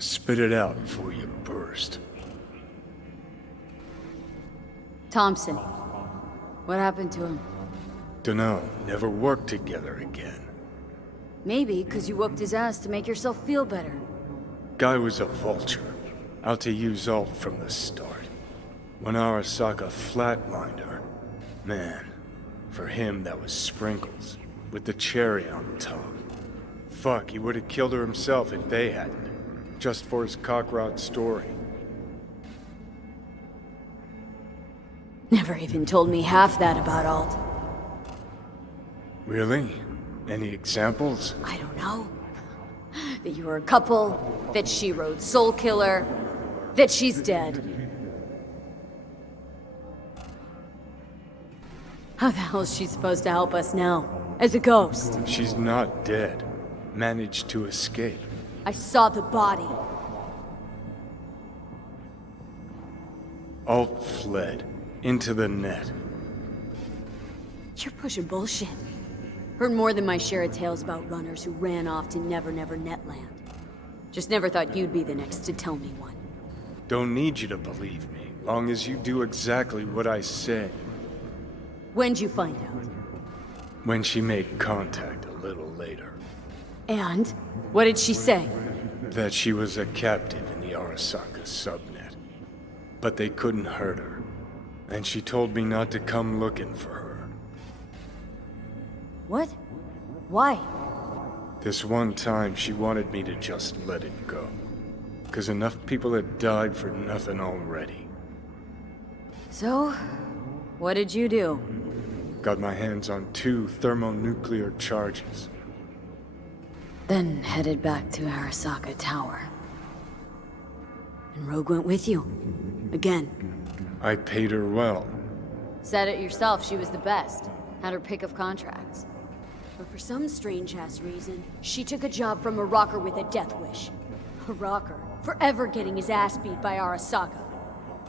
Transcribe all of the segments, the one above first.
Spit it out before you burst. Thompson. What happened to him? Dunno, never worked together again. Maybe because you whooped his ass to make yourself feel better. Guy was a vulture, out to use Alt from the start. When Arasaka flatlined her, man, for him that was sprinkles, with the cherry on top. Fuck, he would have killed her himself if they hadn't, just for his cockrot story. Never even told me half that about Alt. Really? Any examples? I don't know. That you were a couple, that she rode Soul Killer, that she's dead. How the hell is she supposed to help us now? As a ghost? She's not dead. Managed to escape. I saw the body. Alt fled. Into the net. You're pushing bullshit. Heard more than my share of tales about runners who ran off to Never Never Netland. Just never thought you'd be the next to tell me one. Don't need you to believe me, long as you do exactly what I said. When'd you find out? When she made contact a little later. And? What did she say? That she was a captive in the Arasaka subnet. But they couldn't hurt her. And she told me not to come looking for her. What? Why? This one time she wanted me to just let it go. 'Cause enough people had died for nothing already. So, what did you do? Got my hands on 2 thermonuclear charges. Then headed back to Arasaka Tower. And Rogue went with you. Again. I paid her well. Said it yourself, she was the best. Had her pick of contracts. But for some strange-ass reason, she took a job from a rocker with a death wish. A rocker, forever getting his ass beat by Arasaka.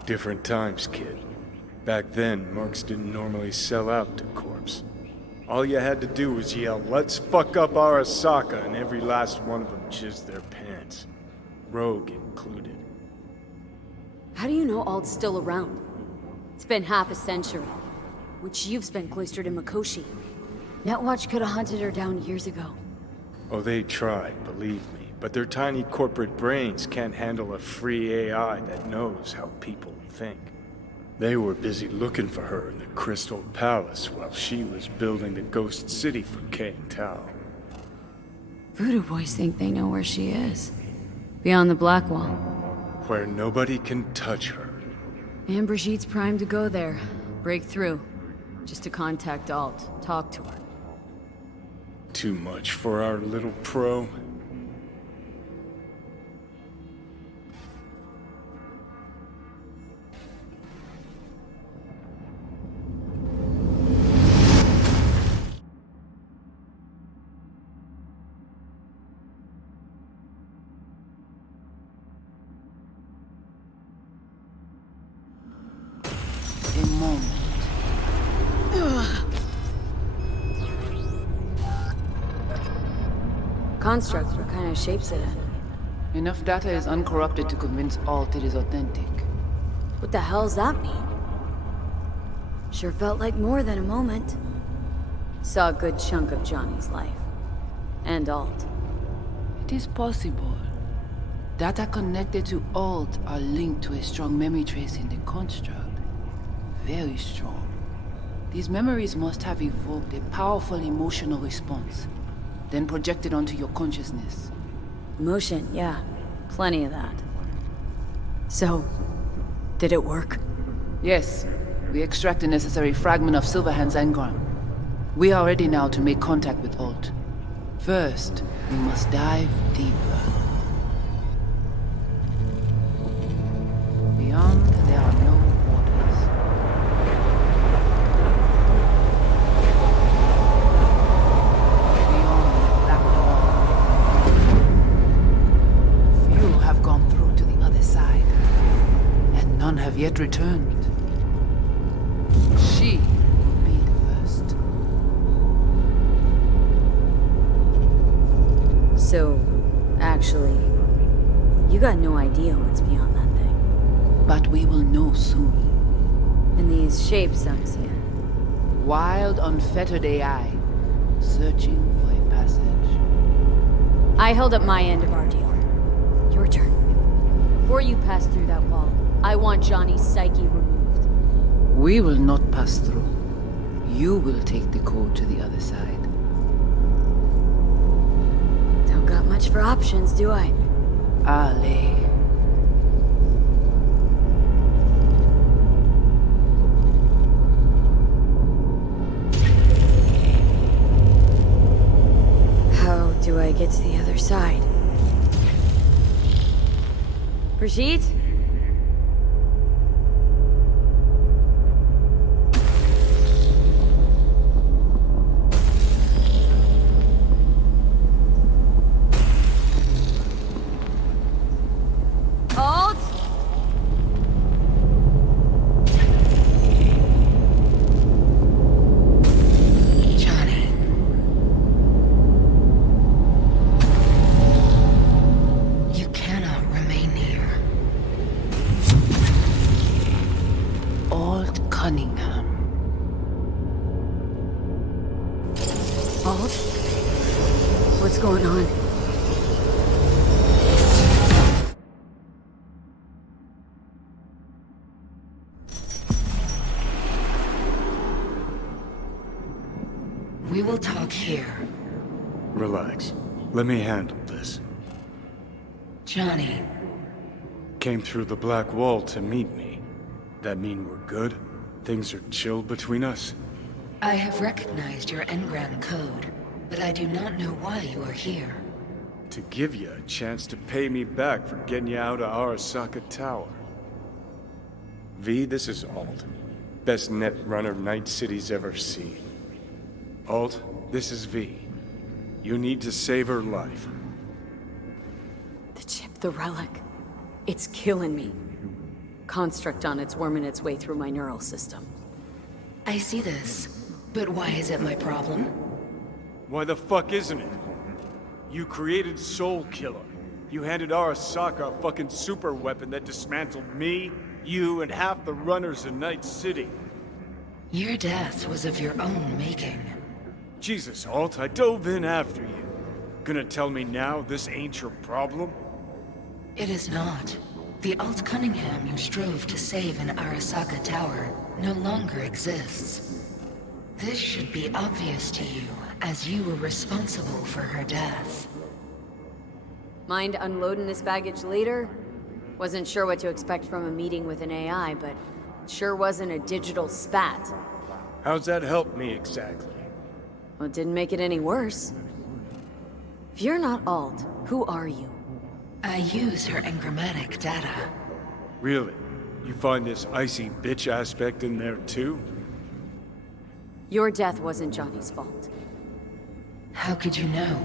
Different times, kid. Back then, mercs didn't normally sell out to corpse. All you had to do was yell, "Let's fuck up Arasaka," and every last one of them jizzed their pants. Rogue included. How do you know Alt's still around? It's been half a century, which you've spent cloistered in Mikoshi. Netwatch could have hunted her down years ago. Oh, they tried, believe me, but their tiny corporate brains can't handle a free AI that knows how people think. They were busy looking for her in the Crystal Palace while she was building the Ghost City for Kang Tao. Voodoo boys think they know where she is. Beyond the Black Wall. Where nobody can touch her. And Brigitte's primed to go there. Break through. Just to contact Alt. Talk to her. Too much for our little pro. A moment. Construct, what kind of shape's it in? Enough data is uncorrupted to convince Alt it is authentic. What the hell's that mean? Sure felt like more than a moment. Saw a good chunk of Johnny's life. And Alt. It is possible. Data connected to Alt are linked to a strong memory trace in the construct. Very strong. These memories must have evoked a powerful emotional response, then projected onto your consciousness. Emotion, yeah. Plenty of that. So, did it work? Yes, we extract the necessary fragment of Silverhand's engram. We are ready now to make contact with Alt. First, we must dive deeper. Beyond, there are no borders. Beyond the black wall. Few have gone through to the other side, and none have yet returned. She will be the first. So, actually, you means shape, Sunsia. Wild, unfettered AI, searching for a passage. I held up my end of our deal. Your turn. Before you pass through that wall, I want Johnny's psyche removed. We will not pass through. You will take the code to the other side. Don't got much for options, do I? Ale. How do I get to the other side? Brigitte? Halt! Johnny. You cannot remain here. Old Cunningham. Halt? What's going on? We will talk here. Relax. Let me handle this. Johnny, Came through the black wall to meet me. That mean we're good? Things are chill between us? I have recognized your engram code, but I do not know why you are here. To give you a chance to pay me back for getting you out of Arasaka Tower. V, this is Alt. Best net runner Night City's ever seen. Alt, this is V. You need to save her life. The chip, the relic. It's killing me. Construct on it's worming its way through my neural system. I see this, but why is it my problem? Why the fuck isn't it? You created Soul Killer. You handed Arasaka a fucking super weapon that dismantled me, you, and half the runners in Night City. Your death was of your own making. Jesus, Alt, I dove in after you. Gonna tell me now this ain't your problem? It is not. The Alt Cunningham you strove to save in Arasaka Tower no longer exists. This should be obvious to you, as you were responsible for her death. Mind unloading this baggage later? Wasn't sure what to expect from a meeting with an AI, but sure wasn't a digital spat. How's that help me exactly? Well, it didn't make it any worse. If you're not Alt, who are you? I use her engrammatic data. Really? You find this icy bitch aspect in there too? Your death wasn't Johnny's fault. How could you know?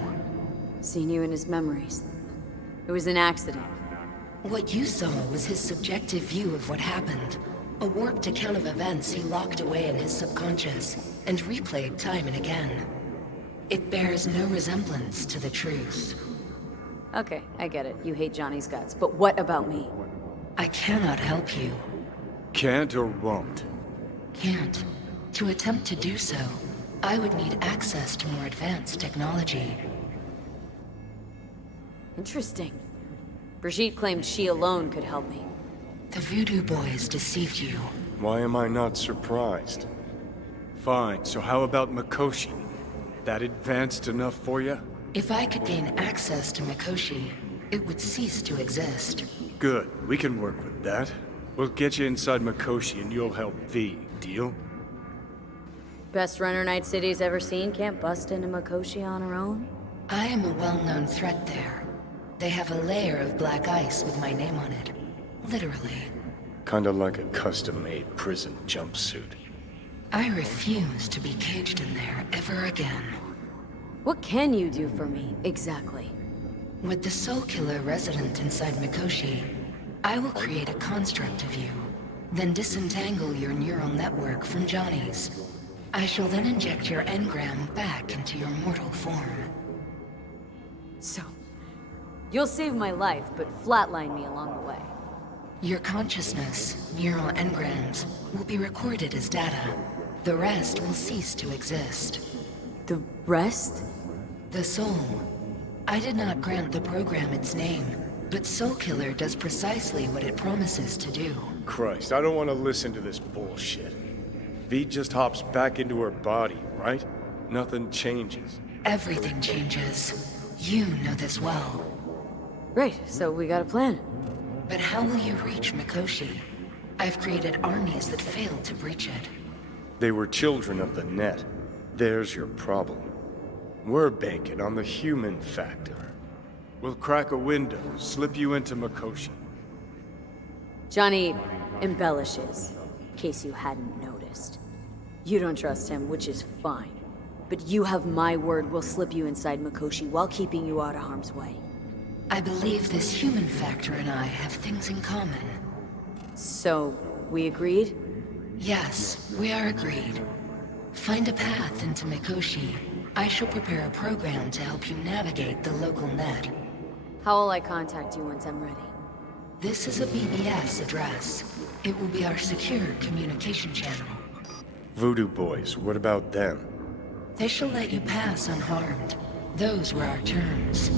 Seen you in his memories. It was an accident. What you saw was his subjective view of what happened. A warped account of events he locked away in his subconscious and replayed time and again. It bears no resemblance to the truth. Okay, I get it. You hate Johnny's guts, but what about me? I cannot help you. Can't or won't? Can't. To attempt to do so, I would need access to more advanced technology. Interesting. Brigitte claimed she alone could help me. The Voodoo Boys deceived you. Why am I not surprised? Fine, so how about Mikoshi? That advanced enough for you? If I could gain access to Mikoshi, it would cease to exist. Good, we can work with that. We'll get you inside Mikoshi and you'll help V, deal? Best runner Night City's ever seen can't bust into Mikoshi on her own? I am a well-known threat there. They have a layer of black ice with my name on it. Literally. Kinda like a custom-made prison jumpsuit. I refuse to be caged in there ever again. What can you do for me, exactly? With the Soul Killer resident inside Mikoshi, I will create a construct of you, then disentangle your neural network from Johnny's. I shall then inject your engram back into your mortal form. So, you'll save my life, but flatline me along the way. Your consciousness, neural engrams, will be recorded as data. The rest will cease to exist. The rest? The soul. I did not grant the program its name, but Soul Killer does precisely what it promises to do. Christ, I don't want to listen to this bullshit. V just hops back into her body, right? Nothing changes. Everything changes. You know this well. Right, so we got a plan. But how will you reach Mikoshi? I've created armies that failed to breach it. They were children of the net. There's your problem. We're banking on the human factor. We'll crack a window, slip you into Mikoshi. Johnny embellishes, in case you hadn't noticed. You don't trust him, which is fine. But you have my word we'll slip you inside Mikoshi while keeping you out of harm's way. I believe this human factor and I have things in common. So, we agreed? Yes, we are agreed. Find a path into Mikoshi. I shall prepare a program to help you navigate the local net. How will I contact you once I'm ready? This is a BBS address. It will be our secure communication channel. Voodoo boys, what about them? They shall let you pass unharmed. Those were our terms.